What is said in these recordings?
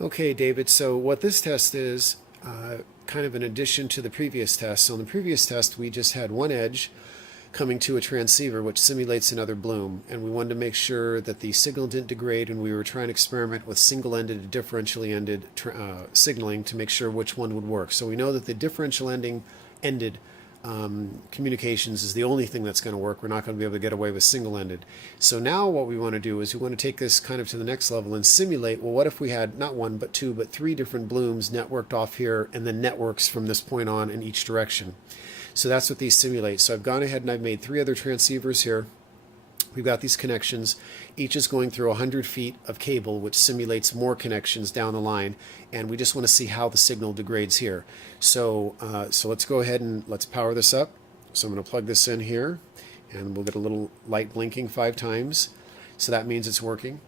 Okay, David, so what this test is, kind of an addition to the previous test. So in the previous test, we just had one edge coming to a transceiver, which simulates another bloom, and we wanted to make sure that the signal didn't degrade, and we were trying to experiment with single-ended and differentially ended signaling to make sure which one would work. So we know that the differential ended communications is the only thing that's going to work. We're not going to be able to get away with single-ended. So now what we want to do is we want to take this kind of to the next level and simulate, well, what if we had not one, but two, but three different blooms networked off here, and then networks from this point on in each direction. So that's what these simulate. So I've gone ahead and I've made three other transceivers here. We've got these connections. Each is going through 100 feet of cable, which simulates more connections down the line. And we just want to see how the signal degrades here. So let's go ahead and let's power this up. So I'm going to plug this in here, and we'll get a little light blinking 5 times. So that means it's working.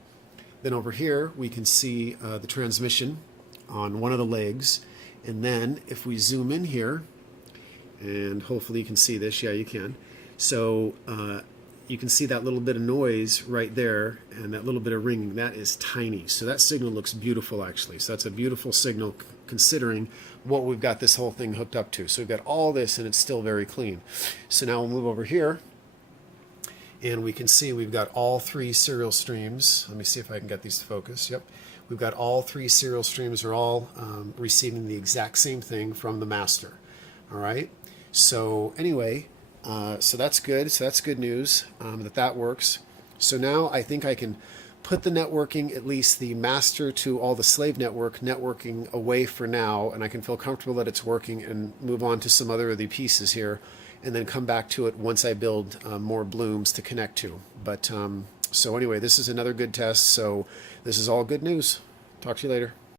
Then over here, we can see the transmission on one of the legs. And then if we zoom in here, and hopefully you can see this. Yeah, you can. So you can see that little bit of noise right there and that little bit of ringing. That is tiny. So that signal looks beautiful, actually. So that's a beautiful signal considering what we've got this whole thing hooked up to. So we've got all this and it's still very clean. So now we'll move over here and we can see we've got all 3 serial streams. Let me see if I can get these to focus. Yep. We've got all 3 serial streams are all receiving the exact same thing from the master. All right. So anyway, so that's good. So that's good news that works. So now I think I can put the networking, at least the master to all the slave networking away for now, and I can feel comfortable that it's working and move on to some other of the pieces here and then come back to it once I build more blooms to connect to. But so anyway, this is another good test. So this is all good news. Talk to you later.